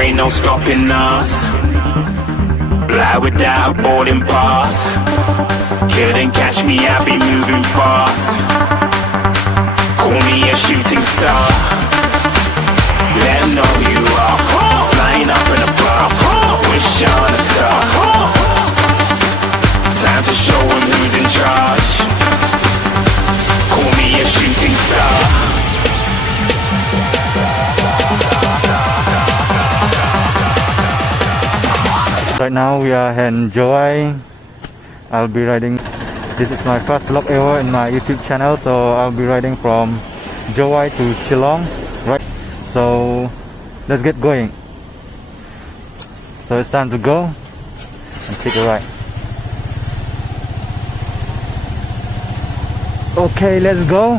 there ain't no stopping us. Fly without a boarding pass. Couldn't catch me, I'll be moving fast. Call me a shooting star. Let 'em know who you are. Flying up in a bar. Wish on a star. Time to show 'em who's in charge. Call me a shooting star. Right now we are in Joy. I'll be riding. This is my first vlog ever in my YouTube channel, so I'll be riding from Joy to Shillong. Right. So let's get going. So it's time to go and take a ride. Okay, let's go.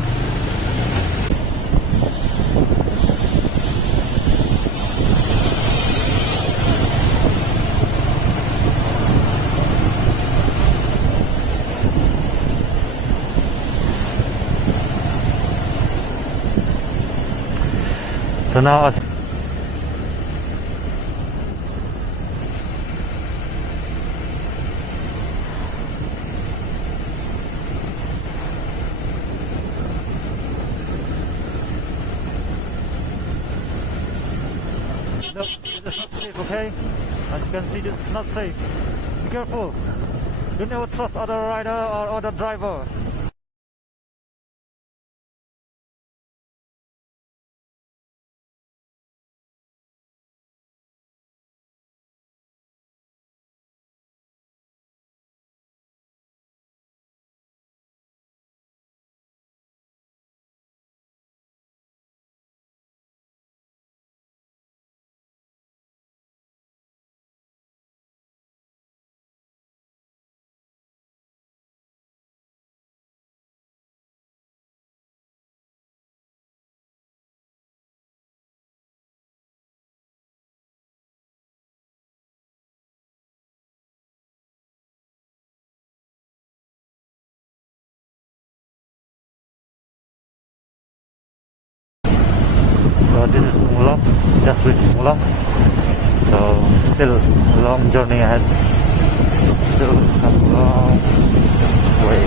So now no, it's not safe, okay? As you can see, this is not safe. Be careful. Don't ever trust other rider or other driver. So this is Mulong, just reached Mulong. So still a long journey ahead. Still a long way.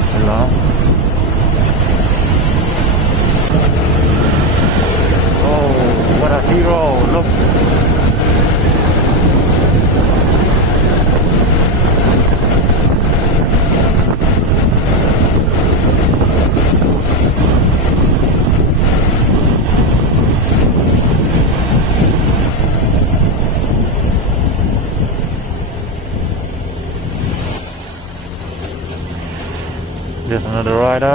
It's long. Oh, what a hero! Look. There's another rider.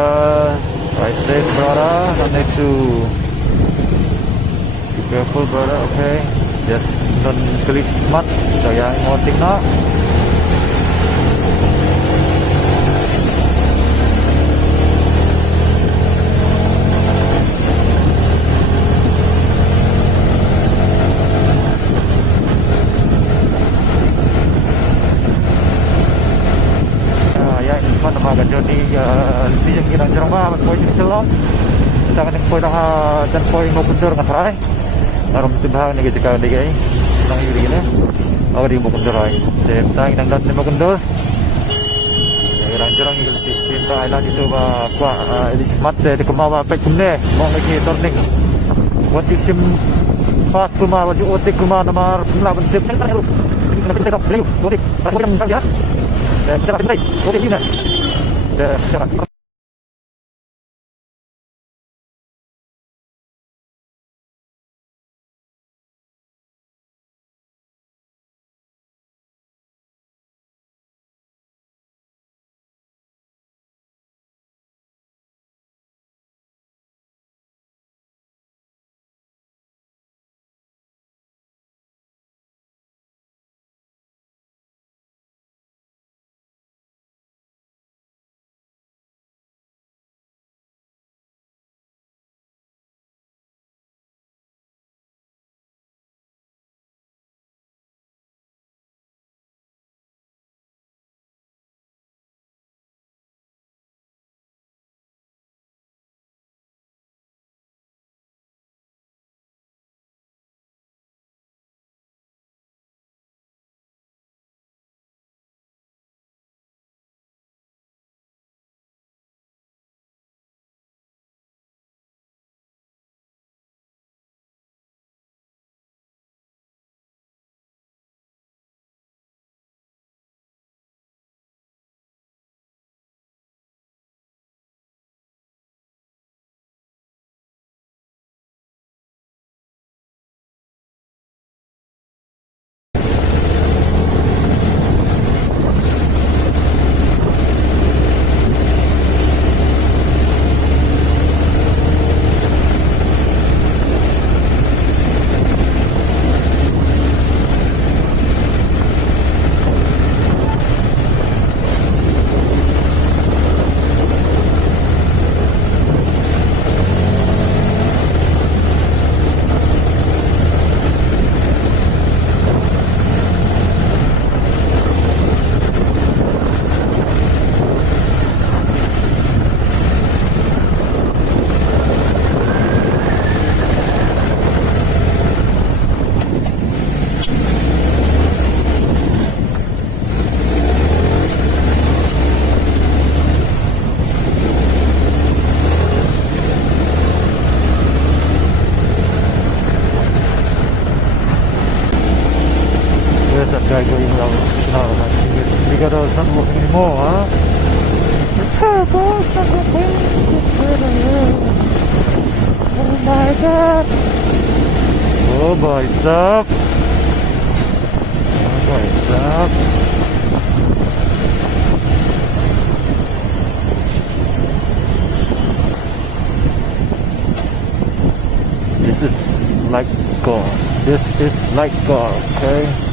Ride safe, brother. Don't need to be careful, brother. Okay, just don't keli smart. So yang emotik na. Agak jadi di yang kita jarang banget poin di Shillong. Kita akan poin dan poin mau bendur nggak terai. Narum itu bahan nih jika di gay. Nang iri ini. Oh di mau bendur ay. Jadi kita ingin nggak di mau bendur. Jarang ini kita pinta island itu kuah ini smart di kemawa pek kumne. Mau lagi turning. Wati sim pas kemawa di otik kemawa nomor pula bentuk. Kita harus kita tetap beli. Otik. Pas kita mental ya. Kita pintai. Otik ini. The not working anymore, huh? Oh my god! Oh boy, stop! Oh boy, stop! This is like God. This is like God, okay?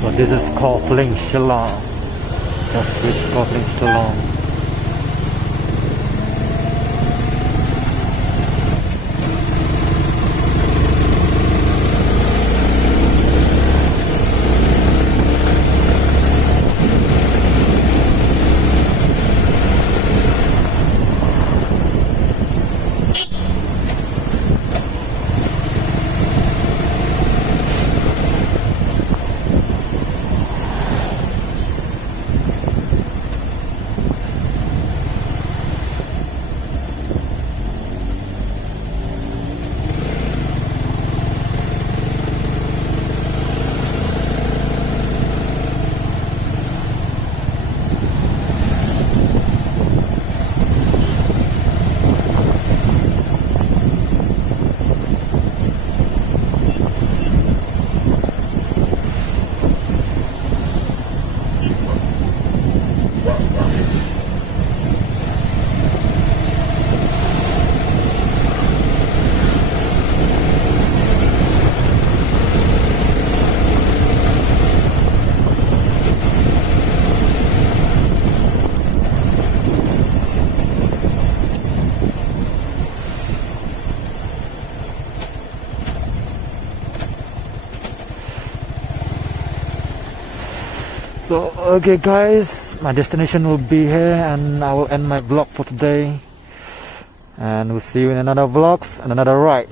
So this is called Fling Shillong. That's this is called Fling Shillong. So okay guys, my destination will be here and I will end my vlog for today, and we'll see you in another vlogs and another ride.